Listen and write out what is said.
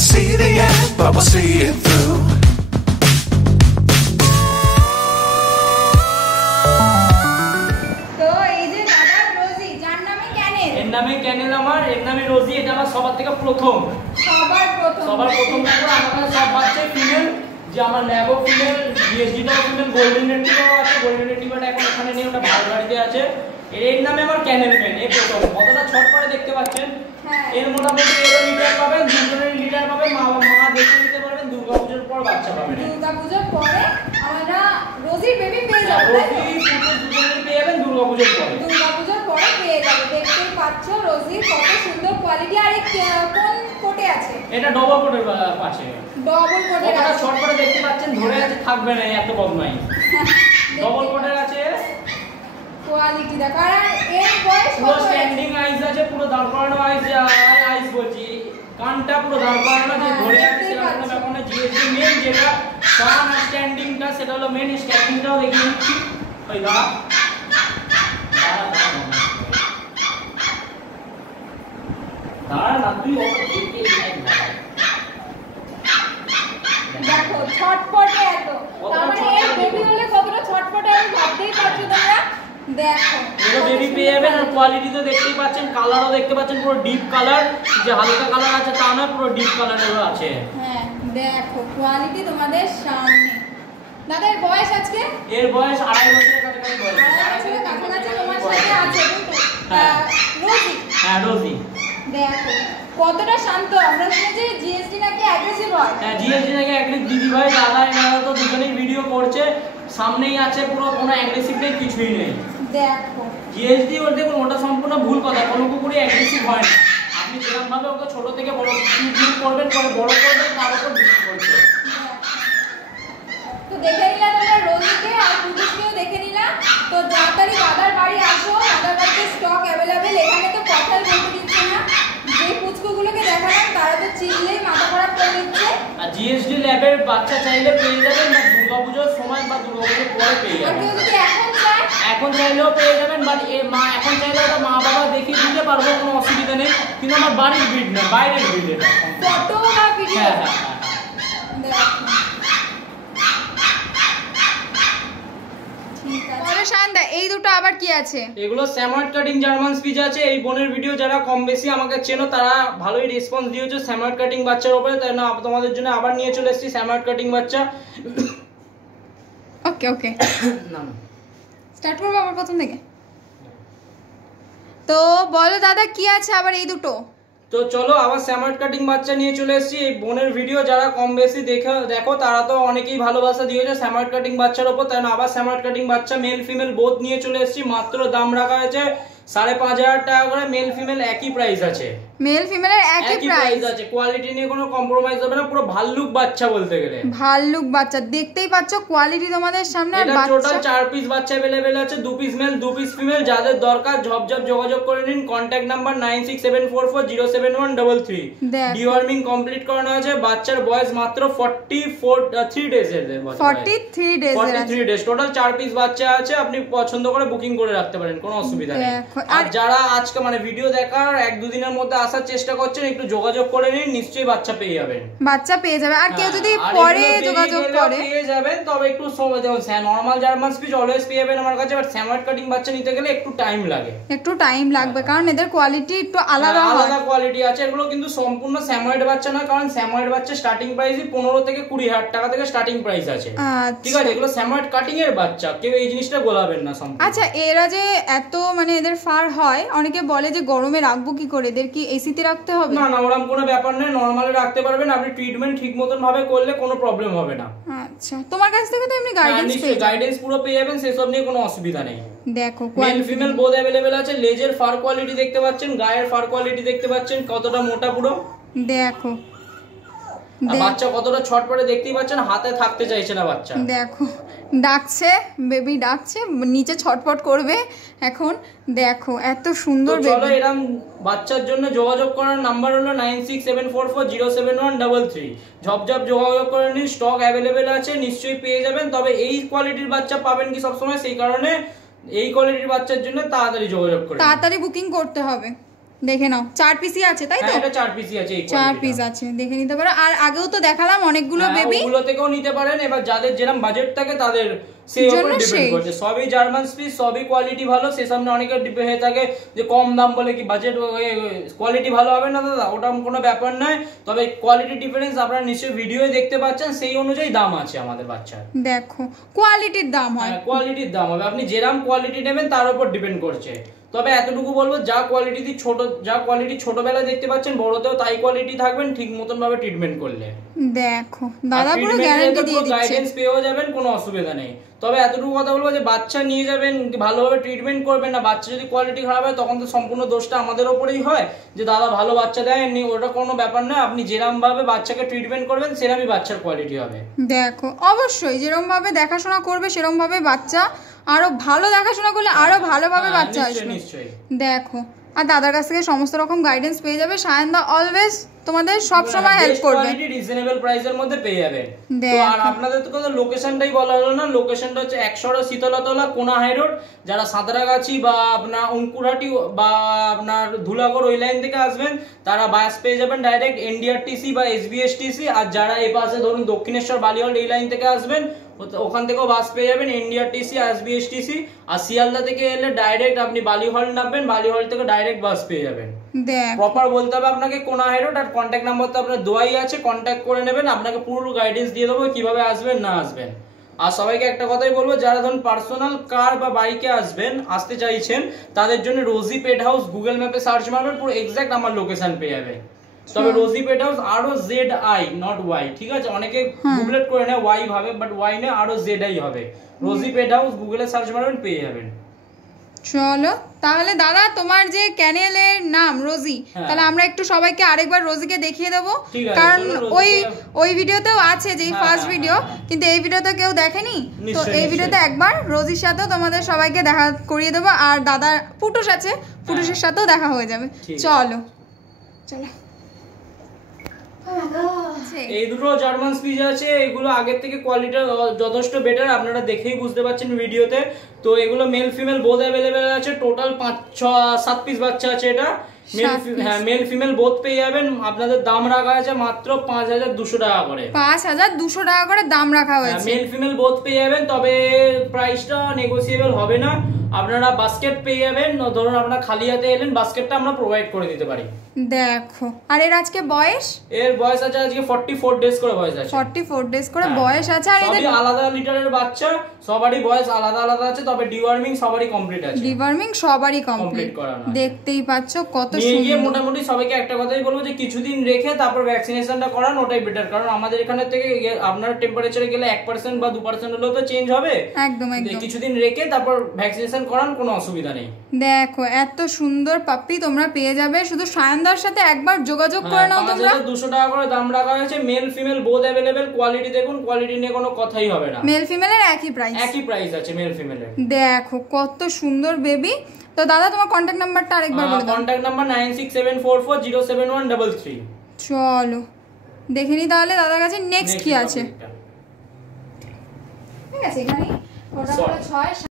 can't see the end, but we'll see it through. তো এই যে দাদা রোজি, যার নামে ক্যানেল, এর নামে ক্যানেল, আমার এর নামে রোজি। এটা আমার সবার থেকে প্রথম আমার সব বাচ্চা ফিমেল, যে আমার ল্যাবও ফিমেল, জিএসডিটাও ফিমেল, গোল্ডেন রেট্রিভারও আছে। গোল্ডেন রেট্রিভারটা এখন এখানে নেই, ওটা ভালো গাড়িতে আছে। এর নামে আমার ক্যানেল ম্যান। এই প্রথম কতটা ছটপটে দেখতে পাচ্ছেন। এর মোটামুটি 11 লিটার পাবেন, 2 লিটার পাবেন। মা দেখে নিতে পারবেন। দুর্গাপূজার পর বাচ্চা পাবেন। দুর্গাপূজার পরে আমরা রোজির বেবি পেয়ে যাব। রোজি দুজনেই পেয়ে যাবেন দুর্গাপূজার পরে। দুর্গাপূজার পরে পেয়ে যাবে। দেখতেই পাচ্ছ রোজির কত সুন্দর কোয়ালিটি। আর কোন কোটে আছে? এটা ডবল কোটের আছে। ডবল কোটের আছে। ছটপটে দেখতে পাচ্ছেন, ধরে আছে থাকবে না, এত বদমাই। ডবল কোটের আছে। কোয়ালিটি দেখো। আর এর বয়স পুরো স্ট্যান্ডিং আইস আছে, পুরো দাঁড় করানো আইস বলছি। কানটা পুরো দাঁড় করানো, যে ধরে আছে সেরকম কোনো ব্যাপার না। জিএসডি মেন যেটা কান আর স্ট্যান্ডিংটা, সেটা হলো মেন। স্ট্যান্ডিংটাও দেখিয়ে দিচ্ছি। ওই দাঁড়া না, তুই দেখো ছটপটে এত। তার মানে এই বেবি হলে কতটা ছটপটে আমি ভাবতেই পারছো তোমরা। দেখো এটা বেবি পেয়ে যাবেন। আর কোয়ালিটি তো দেখতেই পাচ্ছেন, কালারও দেখতে পাচ্ছেন, পুরো ডিপ কালার, যে হালকা কালার আছে তা না, পুরো ডিপ কালারেরও আছে। হ্যাঁ দেখো কোয়ালিটি তোমাদের সামনে। দাদা এর বয়স আজকে? এর বয়স 2.5 বছরের কাছাকাছি বয়স। 2.5 বছরের কাছাকাছি তোমার সাথে আছে কিন্তু রোজি। হ্যাঁ রোজি। দেখো কতটা শান্ত। আমরা শুনেছি জিএসটি নাকি অ্যাগ্রেসিভ হয়। হ্যাঁ জিএসটি নাকি অ্যাগ্রেসিভ। দিদি ভাই দাদা এনারা তো দুজনেই ভিডিও করছে, সামনেই আছে, পুরো কোনো অ্যাগ্রেসিভ নেই, কিছুই নেই। দেখো জিএসটি বলতে দেখুন, ওটা সম্পূর্ণ ভুল কথা। কোনো কুকুরই অ্যাগ্রেসিভ হয় না। আপনি যেরকম ভাবে ওকে ছোট থেকে বড় করবেন, বড় করবেন, তার উপর ডিপেন্ড করছে। তো দেখে নিলাম আমরা রোজিকে আর পুতুসকেও দেখে নিলাম। তো তাড়াতাড়ি দাদার বাড়ি আসো, দাদার বাড়িতে স্টক অ্যাভেলেবেল। এখানে তো কথাই বলতে দিচ্ছে না। যে পুচকুগুলোকে দেখালাম তারা তো চিল্লেই মাথা খারাপ করে দিচ্ছে। আর জিএসডি ল্যাবের বাচ্চা চাইলে পেয়ে যাবেন, বা দুর্গাপূজার সময় বা দুর্গাপূজার পরে পেয়ে আর যাবেন। কেউ যদি এখন চায়, এখন চাইলেও পেয়ে যাবেন। বাট এখন চাইলে ওটা মা বাবা দেখিয়ে দিতে পারবো, কোনো অসুবিধা নেই। কিন্তু আমার বাড়ির ব্রিড না, বাইরের ব্রিড এটা। ফটো বা ভিডিও। হ্যাঁ হ্যাঁ হ্যাঁ। এই দুটো আবার কি আছে? এগুলো স্যামার্ট কাটিং জার্মান স্পিচ আছে। এই বোনের ভিডিও যারা কম বেশি আমাকে চেনো, তারা ভালোই রেসপন্স দিয়েছো স্যামার্ট কাটিং বাচ্চার উপরে। তাই না তোমাদের জন্য আবার নিয়ে চলে এসেছি স্যামার্ট কাটিং বাচ্চা। ওকে ওকে স্টার্ট করবো আবার প্রথম থেকে। তো বলো দাদা কি আছে আবার এই দুটো? তো চলো আবার স্যামার্ট কাটিং বাচ্চা নিয়ে চলে এসেছি। এই বোনের ভিডিও যারা কম বেশি দেখো, তারা তো অনেকেই ভালোবাসা দিয়েছে স্যামার্ট কাটিং বাচ্চার উপর। তাই না আবার স্যামার্ট কাটিং বাচ্চা মেল ফিমেল বোথ নিয়ে চলে এসেছি। মাত্র দাম রাখা হয়েছে 5,500 টাকা করে। মেল ফিমেল একই প্রাইস আছে। মেল ফিমেলের একই প্রাইস আছে। কোয়ালিটি নিয়ে কোনো কম্প্রোমাইজ হবে না। পুরো ভাল্লুক বাচ্চা বলতে গেলে। ভাল্লুক বাচ্চা দেখতেই পাচ্ছ কোয়ালিটি তোমাদের সামনে। আর বাচ্চা টোটাল 4 পিস বাচ্চা अवेलेबल আছে। 2 পিস মেল 2 পিস ফিমেল। যাদের দরকার ঝপঝপ যোগাযোগ করে নিন। Contact number 9674407133। ডিওয়ার্মিং কমপ্লিট করানো আছে। বাচ্চার বয়স মাত্র 43 ডেজ এর। 43 ডেজ। টোটাল 4 পিস বাচ্চা আছে। আপনি পছন্দ করে বুকিং করে রাখতে পারেন, কোনো অসুবিধা নেই। আর যারা আজকে মানে ভিডিও দেখার 1-2 দিনের মধ্যে আসার চেষ্টা করছেন, একটু যোগাযোগ করে নিন, নিশ্চয়ই বাচ্চা পেয়ে যাবেন। বাচ্চা পেয়ে যাবে। আর কেউ যদি পরে যোগাযোগ করে পেয়ে যাবেন, তবে একটু সময় দেবেন। নরমাল জার্মান স্পিচ অলওয়েজ পেয়ে যাবেন আমার কাছে। বাট স্যামার্ট কাটিং বাচ্চা নিতে গেলে একটু টাইম লাগে, কারণ এদের কোয়ালিটি একটু আলাদা কোয়ালিটি আছে। এগুলো কিন্তু সম্পূর্ণ স্যামার্ট বাচ্চা না, কারণ স্যামার্ট বাচ্চা স্টার্টিং প্রাইসই 15 থেকে 20,000 টাকা থেকে স্টার্টিং প্রাইস আছে। ঠিক আছে, এগুলো স্যামার্ট কাটিং এর বাচ্চা, কেউ এই জিনিসটা গোলাবেন না সম্পূর্ণ। আচ্ছা, এরা যে এত মানে এদের ফার হয়, অনেকে বলে যে গরমে রাখবো কি করে, এদের কি এসিতে রাখতে হবে? না না, ওরকম কোনো ব্যাপার নেই, নরমালি রাখতে পারবেন। আপনি ট্রিটমেন্ট ঠিক মতন ভাবে করলে কোনো প্রবলেম হবে না। আচ্ছা, তোমার কাছ থেকে তো এমনি গাইডেন্স পুরো পেয়ে যাবেন, সেসব নিয়ে কোনো অসুবিধা নেই। দেখো মেল ফিমেল বোথ अवेलेबल আছে। লেজের ফার কোয়ালিটি দেখতে পাচ্ছেন, গায়ের ফার কোয়ালিটি দেখতে পাচ্ছেন, কতটা মোটা পুরো। দেখো বাচ্চা কতটা ছটপটে দেখতেই পাচ্ছেন, হাতে থাকতে চাইছে না বাচ্চা। দেখো ডাকছে, বেবি ডাকছে, নিচে ছটপট করবে এখন। দেখো এত সুন্দর বেবি। চলো এরকম বাচ্চার জন্য যোগাযোগ করার নাম্বার হলো 9674407133। ঝপঝপ যোগাযোগ করে নিন, স্টক अवेलेबल আছে, নিশ্চয়ই পেয়ে যাবেন। তবে এই কোয়ালিটির বাচ্চা পাবেন কি সবসময়, সেই কারণে এই কোয়ালিটির বাচ্চার জন্য তাড়াতাড়ি যোগাযোগ করুন, তাড়াতাড়ি বুকিং করতে হবে। দেখে নাও 4 পিসই আছে তাই তো? এটা 4 পিসই আছে, এই 4 পিস আছে, দেখে নিতে পারো। আর আগেও তো দেখালাম অনেকগুলো বেবি, ওগুলো থেকেও নিতে পারেন। এবার যাদের যেরকম বাজেট থাকে তাদের সেই উপর ডিপেন্ড করছে। সবই জার্মান স্পিচ, সবই কোয়ালিটি ভালো। সে সামনে অনেকের ডিপেন্ড হয়ে থাকে যে কম দাম বলে কি বাজেট কোয়ালিটি ভালো হবে না দাদা, ওটা কোনো ব্যাপার নয়। তবে কোয়ালিটি ডিফারেন্স আপনারা নিশ্চয়ই ভিডিওয়ে দেখতে পাচ্ছেন, সেই অনুযায়ী দাম আছে আমাদের বাচ্চার। দেখো কোয়ালিটির দাম হয়, কোয়ালিটির দাম হবে, আপনি যেরকম কোয়ালিটি নেবেন তার উপর ডিপেন্ড করছে। তবে এতটুকু বলবো, যা কোয়ালিটি ছোটবেলায় দেখতে পাচ্ছেন বড়তেও তাই কোয়ালিটি থাকবেন, ঠিক মতন ভাবে ট্রিটমেন্ট করলে। দেখো দাদা পুরো গ্যারান্টি দিয়ে দিচ্ছে, গাইডেন্স পেয়েও যাবেন, কোনো অসুবিধা নেই। তবে এতটুকু কথা বলবো যে বাচ্চা নিয়ে যাবেন, ভালোভাবে ট্রিটমেন্ট করবেন না। বাচ্চা যদি কোয়ালিটি খারাপ হয় তখন তো সম্পূর্ণ দোষটা আমাদের ওপরেই হয় যে দাদা ভালো বাচ্চা দেয়নি, ওটা কোনো ব্যাপার নয়। আপনি যেরকম ভাবে বাচ্চাকে ট্রিটমেন্ট করবেন সেরকমই বাচ্চার কোয়ালিটি হবে। দেখো অবশ্যই যেরকম ভাবে দেখাশোনা করবে সেরকম ভাবে বাচ্চা, আরো ভালো দেখাশোনা করলে আরো ভালোভাবে বাচ্চা আসবে। দেখো আর দাদার কাছ থেকে সমস্ত রকম গাইডেন্স পেয়ে যাবে। সায়নদা অলওয়েজ তোমাদের সব সময় হেল্প করবে, রিজনেবল প্রাইসের মধ্যে পেয়ে যাবেন। তো আর আপনাদের তো কথা লোকেশনটাই বলা হলো না। লোকেশনটা হচ্ছে 100 শীতলাতলা কোনা হাই রোড। যারা সাঁতরাগাছি বা আপনার অঙ্কুরহাটি বা আপনার ধুলাগড় ওই লাইন থেকে আসবেন তারা বাস পেয়ে যাবেন ডাইরেক্ট এনডিআরটিসি বা এসবিএসটিসি। আর যারা এই পাশে ধরুন দক্ষিণেশ্বর বালিহল এই লাইন থেকে আসবেন ওখান থেকেও বাস পেয়ে যাবেন এনডিআরটিসি এসবিএসটিসি। আর শিয়ালদা থেকে এলে ডাইরেক্ট আপনি বালিহল নামবেন, বালিহল থেকে ডাইরেক্ট বাস পেয়ে যাবেন। প্রপার বলতে হবে আপনাকে কোনা হাই রোড। আর কন্ট্যাক্ট নাম্বার তো আপনার দোয়াই আছে, কন্ট্যাক্ট করে নেবেন, আপনাকে পুরো গাইডেন্স দিয়ে দেবো কিভাবে আসবেন না আসবেন। আর সবাইকে একটা কথাই বলবো, যারা ধরুন পার্সোনাল কার বা বাইকে আসতে চাইছেন তাদের জন্য রোজি পেট হাউস গুগল ম্যাপে সার্চ মারবেন, পুরো এক্সাক্ট আমার লোকেশন পেয়ে যাবে। তবে রোজি পেট হাউস আরো ZI নট ওয়াই, ঠিক আছে? অনেকে গুগলেট করে নেয় ওয়াই ভাবে, বাট ওয়াই না, আরো ZI হবে। রোজি পেট হাউস গুগলে সার্চ মারবেন পেয়ে যাবেন। চলো তাহলে দাদা তোমার যে ক্যানেলের নাম রোজি, তাহলে আমরা একটু সবাইকে আরেকবার রোজিকে দেখিয়ে দেবো, কারণ ওই ভিডিওতেও আছে যে ফার্স্ট ভিডিও, কিন্তু এই ভিডিওতে কেউ দেখেনি। তো এই ভিডিওতে একবার রোজির সাথেও তোমাদের সবাইকে দেখা করিয়ে দেবো। আর দাদার পুটুস আছে, পুটুসের সাথেও দেখা হয়ে যাবে। চলো চলো। এই দুটো জার্মান স্পিচ আছে, এগুলো আগের থেকে কোয়ালিটি যথেষ্ট বেটার, আপনারা দেখেই বুঝতে পারছেন ভিডিওতে। তো এগুলো মেল ফিমেল বোথ অ্যাভেলেবেল আছে। টোটাল 5-6-7 পিস বাচ্চা আছে। এটা মেল ফিমেল বোথ পেয়ে যাবেন। আপনাদের দাম রাখা আছে মাত্র 5200 টাকা করে। 5200 টাকা করে দাম রাখা হয়েছে। মেল ফিমেল বোথ পেয়ে যাবেন, তবে প্রাইসটা নেগোসিয়েবল হবে না। আপনারা বাস্কেট পেয়ে যাবেন, ধরুন আপনারা খালি হাতে এলেন, বাস্কেটটা আমরা প্রোভাইড করে দিতে পারি। দেখো আর এর আজকে বয়স? এর বয়স আছে আজকে 44 ডেজ করে বয়স আছে। 44 ডেজ করে বয়স আছে। আর এদের আলাদা লিটারের বাচ্চা, সবারই বয়স আলাদা আলাদা আছে। তবে ডিওয়ার্মিং সবারই কমপ্লিট আছে। ডিওয়ার্মিং সবারই কমপ্লিট করানো আছে। দেখতেই পাচ্ছ কত সুন্দর। মোটামুটি সবাইকে একটা কথাই বলবো যে কিছুদিন রেখে তারপর ভ্যাকসিনেশনটা করান, ওটাই বেটার। কারণ আমাদের এখানে থেকে আপনার টেম্পারেচারে গেলে 1% বা 2% হলেও তো চেঞ্জ হবে। একদম একদম। কিছুদিন রেখে তারপর ভ্যাকসিনেশন করান, কোনো অসুবিধা নেই। দেখো এত সুন্দর পাপ্পি তোমরা পেয়ে যাবে। শুধু সায়নদার সাথে একবার যোগাযোগ করে নাও তোমরা। 5200 টাকা করে দাম রাখা হয়েছে। Male female both available. Quality দেখুন, কোয়ালিটি নিয়ে কোনো কথাই হবে না। মেল ফিমেলের একই প্রাইস আছে মেল ফিমেলের। দেখো কত সুন্দর বেবি। তো দাদা তোমার কন্টাক্ট নাম্বারটা আরেকবার বলে দাও। Contact number 9674407133। চলো দেখে নি তাহলে দাদার কাছে নেক্সট কি আছে। ঠিক আছে, এখানে ওটা হলো 6